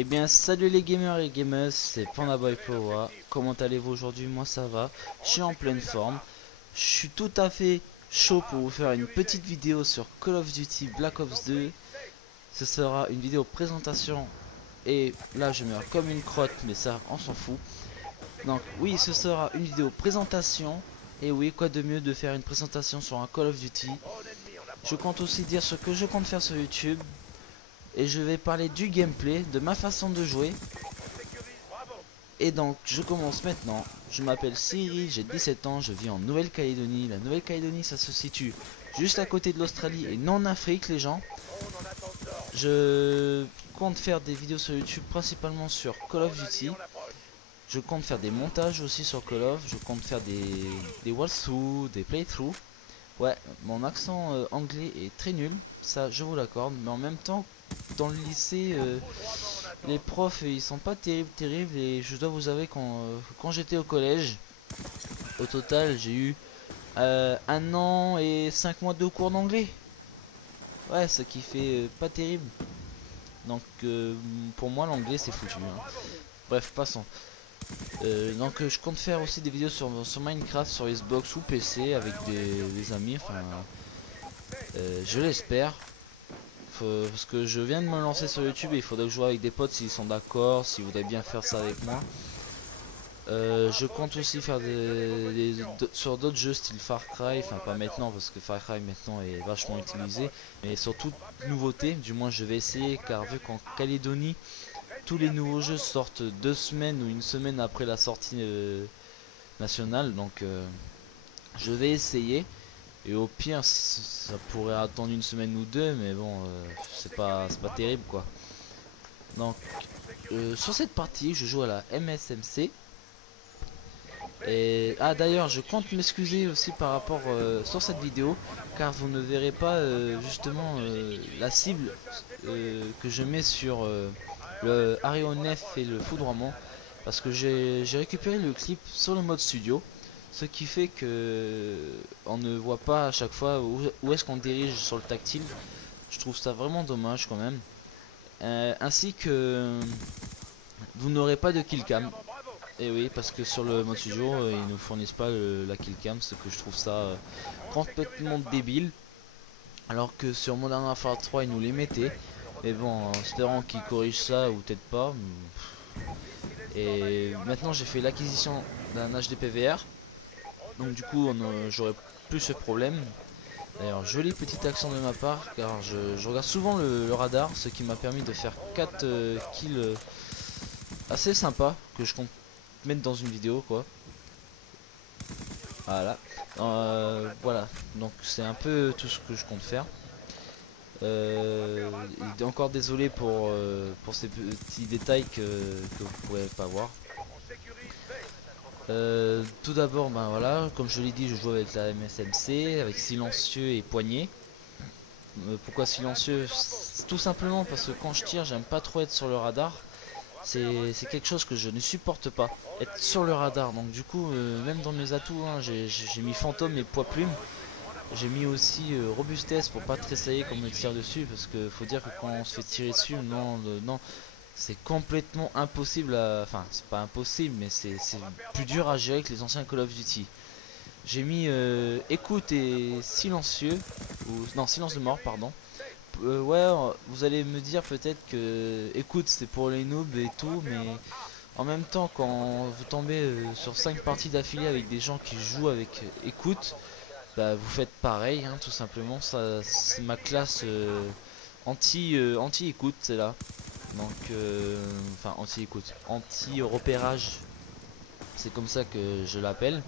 Eh bien salut les gamers et gamers, c'est Pandaboy Powa. Comment allez-vous aujourd'hui? Moi ça va, je suis en pleine forme. Je suis tout à fait chaud pour vous faire une petite vidéo sur Call of Duty Black Ops 2. Ce sera une vidéo présentation et là je meurs comme une crotte, mais ça on s'en fout. Donc oui, ce sera une vidéo présentation. Et oui, quoi de mieux de faire une présentation sur un Call of Duty. Je compte aussi dire ce que je compte faire sur YouTube. Et je vais parler du gameplay, de ma façon de jouer. Et donc je commence maintenant. Je m'appelle Cyril, j'ai 17 ans, je vis en Nouvelle-Calédonie. La Nouvelle-Calédonie, ça se situe juste à côté de l'Australie et non en Afrique, les gens. Je compte faire des vidéos sur YouTube principalement sur Call of Duty. Je compte faire des montages aussi sur Call of. Je compte faire des walkthroughs, des playthroughs. Ouais, mon accent anglais est très nul, ça je vous l'accorde, mais en même temps, dans le lycée, les profs ils sont pas terribles, et je dois vous avouer quand j'étais au collège, au total j'ai eu 1 an et 5 mois de cours d'anglais. Ouais, ce qui fait pas terrible. Donc pour moi l'anglais c'est foutu, hein. Bref, passons. Donc je compte faire aussi des vidéos sur Minecraft, sur Xbox ou PC avec des amis, enfin je l'espère. Parce que je viens de me lancer sur YouTube et il faudrait que je joue avec des potes s'ils sont d'accord, s'ils voudraient bien faire ça avec moi. Je compte aussi faire sur d'autres jeux style Far Cry, enfin pas maintenant parce que Far Cry maintenant est vachement utilisé, mais sur toute nouveauté, du moins je vais essayer, car vu qu'en Calédonie tous les nouveaux jeux sortent 2 semaines ou une semaine après la sortie nationale, donc je vais essayer. Et au pire, ça pourrait attendre une semaine ou deux, mais bon, c'est pas terrible quoi. Donc, sur cette partie, je joue à la MSMC. Et ah d'ailleurs, je compte m'excuser aussi par rapport sur cette vidéo, car vous ne verrez pas justement la cible que je mets sur le Aéronef et le foudroiement, parce que j'ai récupéré le clip sur le mode studio. Ce qui fait que on ne voit pas à chaque fois où est-ce qu'on dirige sur le tactile. Je trouve ça vraiment dommage quand même. Ainsi que vous n'aurez pas de killcam. Et oui, parce que sur le mode studio, ils ne fournissent pas la killcam, ce que je trouve ça complètement débile. Alors que sur Modern Warfare 3, ils nous les mettaient. Mais bon, en espérant qu'ils corrigent ça ou peut-être pas. Et maintenant, j'ai fait l'acquisition d'un HDPVR. Donc du coup j'aurai plus ce problème. D'ailleurs, jolie petite action de ma part, car je regarde souvent le radar, ce qui m'a permis de faire 4 kills assez sympas, que je compte mettre dans une vidéo quoi. Voilà. Voilà, donc c'est un peu tout ce que je compte faire. Encore désolé pour ces petits détails que vous pourrez pas voir. Tout d'abord, ben voilà, comme je l'ai dit, je joue avec la MSMC, avec silencieux et poignet. Pourquoi silencieux? Tout simplement parce que quand je tire, j'aime pas trop être sur le radar. C'est quelque chose que je ne supporte pas, être sur le radar. Donc du coup, même dans mes atouts, hein, j'ai mis fantôme et poids plume. J'ai mis aussi robustesse pour pas tressailler quand on me tire dessus, parce que faut dire que quand on se fait tirer dessus, non, c'est complètement impossible enfin, c'est pas impossible, mais c'est plus dur à gérer que les anciens Call of Duty. J'ai mis écoute et silencieux, ou non, silence de mort, pardon. Ouais, vous allez me dire peut-être que écoute c'est pour les noobs et tout, mais en même temps, quand vous tombez sur 5 parties d'affilée avec des gens qui jouent avec écoute, bah vous faites pareil, hein, tout simplement. Ça, c'est ma classe anti écoute, c'est là. Donc, enfin anti écoute, anti repérage, c'est comme ça que je l'appelle.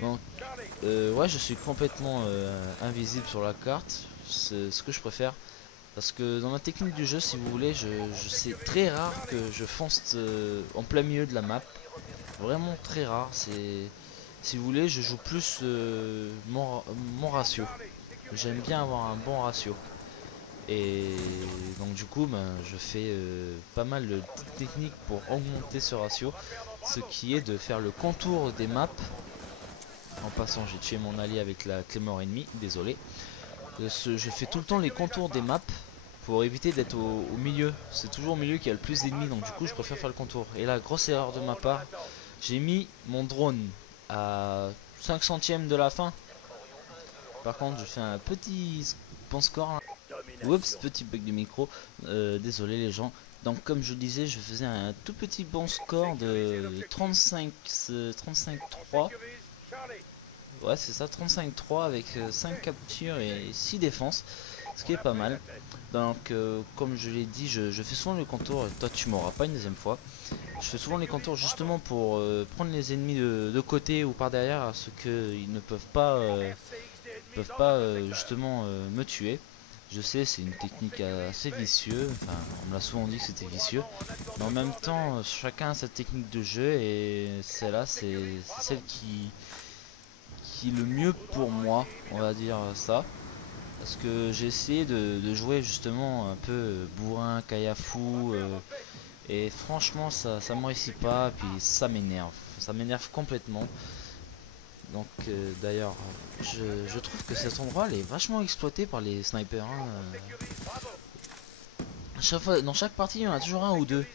Donc, ouais, je suis complètement invisible sur la carte, c'est ce que je préfère. Parce que dans ma technique du jeu, si vous voulez, c'est très rare que je fonce en plein milieu de la map. Vraiment très rare. Si vous voulez, je joue plus mon ratio. J'aime bien avoir un bon ratio. Et donc du coup, ben, je fais pas mal de techniques pour augmenter ce ratio. Ce qui est de faire le contour des maps. En passant, j'ai tué mon allié avec la clé mort ennemie, désolé. Je fais tout le temps les contours des maps pour éviter d'être au milieu. C'est toujours au milieu qu'il y a le plus d'ennemis, donc du coup je préfère faire le contour. Et là, grosse erreur de ma part, j'ai mis mon drone à 5 centièmes de la fin. Par contre, je fais un petit bon score là. Oups, petit bug du micro. Désolé les gens. Donc comme je disais, je faisais un tout petit bon score de 35-3. Ouais, c'est ça, 35-3 avec 5 captures et 6 défenses. Ce qui est pas mal. Donc comme je l'ai dit, je fais souvent le contour. Toi tu m'auras pas une deuxième fois. Je fais souvent les contours justement pour prendre les ennemis de côté ou par derrière, à ce qu'ils ne peuvent pas justement me tuer. Je sais, c'est une technique assez vicieuse, enfin on me l'a souvent dit que c'était vicieux, mais en même temps chacun a sa technique de jeu et celle-là c'est celle qui est le mieux pour moi, on va dire ça. Parce que j'ai essayé de jouer justement un peu bourrin, caillafou, et franchement ça me réussit pas, puis ça m'énerve complètement. Donc d'ailleurs je trouve que cet endroit est vachement exploité par les snipers, hein. Chaque fois, dans chaque partie il y en a toujours un ou deux.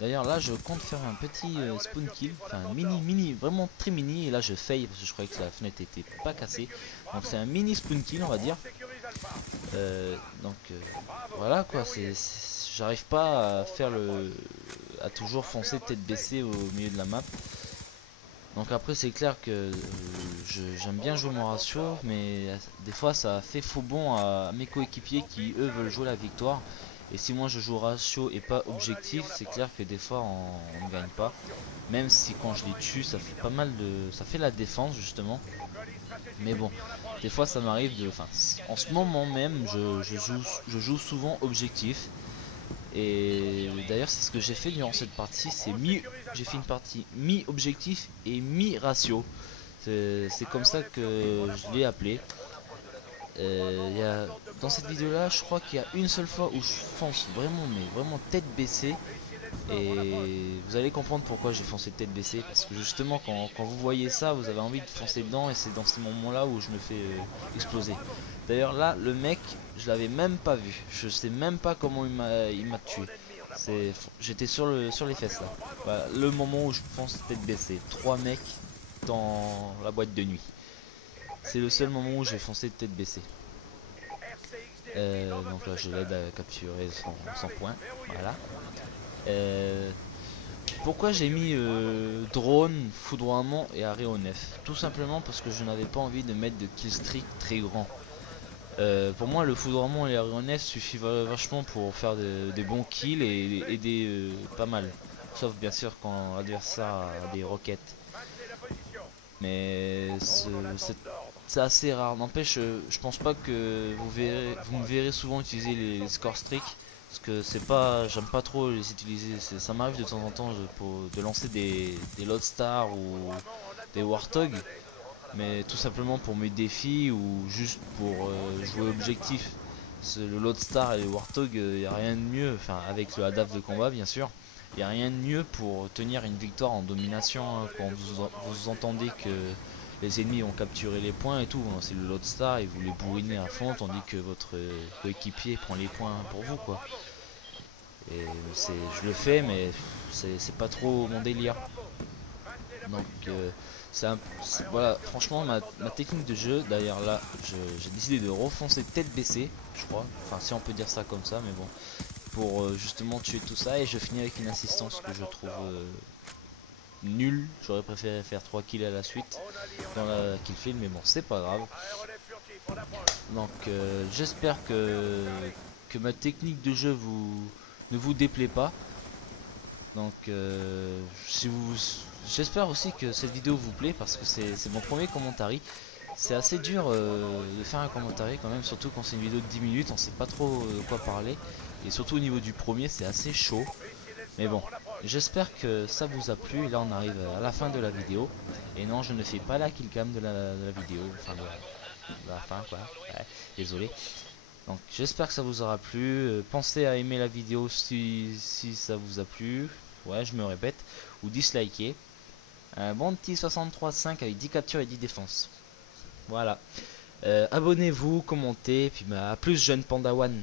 D'ailleurs là je compte faire un petit spawn kill, enfin mini, vraiment très mini, et là je fail parce que je croyais que la fenêtre était pas cassée. Donc c'est un mini spawn kill on va dire. Voilà quoi, j'arrive pas à faire à toujours foncer tête baissée au milieu de la map. Donc après c'est clair que j'aime bien jouer mon ratio, mais des fois ça fait faux bon à mes coéquipiers qui eux veulent jouer la victoire. Et si moi je joue ratio et pas objectif, c'est clair que des fois on ne gagne pas. Même si quand je les tue ça fait pas mal ça fait la défense justement. Mais bon, des fois ça m'arrive de... Enfin, en ce moment même je joue souvent objectif. Et d'ailleurs c'est ce que j'ai fait durant cette partie, j'ai fait une partie mi-objectif et mi-ratio. C'est comme ça que je l'ai appelé. Dans cette vidéo là, je crois qu'il y a une seule fois où je fonce vraiment, mais vraiment tête baissée. Et vous allez comprendre pourquoi j'ai foncé tête baissée. Parce que justement quand vous voyez ça, vous avez envie de foncer dedans. Et c'est dans ces moments là où je me fais exploser. D'ailleurs là, le mec, je l'avais même pas vu. Je sais même pas comment il m'a tué. J'étais sur les fesses là. Voilà, le moment où je fonce tête baissée. 3 mecs dans la boîte de nuit. C'est le seul moment où j'ai foncé tête baissée. Donc là je l'aide à capturer son point. Voilà. Pourquoi j'ai mis drone, foudroiement et aéronef? Tout simplement parce que je n'avais pas envie de mettre de killstreak très grand. Pour moi le foudroiement et l'aéronef suffit vachement pour faire des bons kills et aider pas mal. Sauf bien sûr quand l'adversaire a des roquettes. Mais c'est assez rare. N'empêche, je pense pas que vous me verrez souvent utiliser les score streak. Parce que c'est pas, j'aime pas trop les utiliser. Ça m'arrive de temps en temps de lancer des Lodestar ou des Warthog. Mais tout simplement pour mes défis ou juste pour jouer objectif. Le Lodestar et les Warthog, il n'y a rien de mieux. Enfin, avec le HADAF de combat, bien sûr. Il n'y a rien de mieux pour tenir une victoire en domination, hein, quand vous entendez que les ennemis ont capturé les points et tout. C'est le Lodestar et vous les bourrinez à fond tandis que votre coéquipier prend les points pour vous quoi. Et je le fais mais c'est pas trop mon délire. Donc voilà, franchement ma technique de jeu, d'ailleurs là j'ai décidé de refoncer tête baissée, je crois. Enfin si on peut dire ça comme ça, mais bon. Pour justement tuer tout ça, et je finis avec une assistance que je trouve nulle. J'aurais préféré faire 3 kills à la suite dans la kill film, mais bon c'est pas grave. Donc j'espère que ma technique de jeu ne vous déplaît pas. Donc j'espère aussi que cette vidéo vous plaît, parce que c'est mon premier commentaire. C'est assez dur de faire un commentaire quand même, surtout quand c'est une vidéo de 10 minutes, on sait pas trop de quoi parler. Et surtout au niveau du premier, c'est assez chaud. Mais bon, j'espère que ça vous a plu. Et là on arrive à la fin de la vidéo. Et non, je ne fais pas la killcam de la vidéo, enfin de la fin quoi. Ouais, désolé. Donc j'espère que ça vous aura plu. Pensez à aimer la vidéo si ça vous a plu. Ouais, je me répète. Ou disliker. Un bon petit 63.5 avec 10 captures et 10 défenses. Voilà. Abonnez-vous, commentez, puis bah, à plus jeune Pandawan.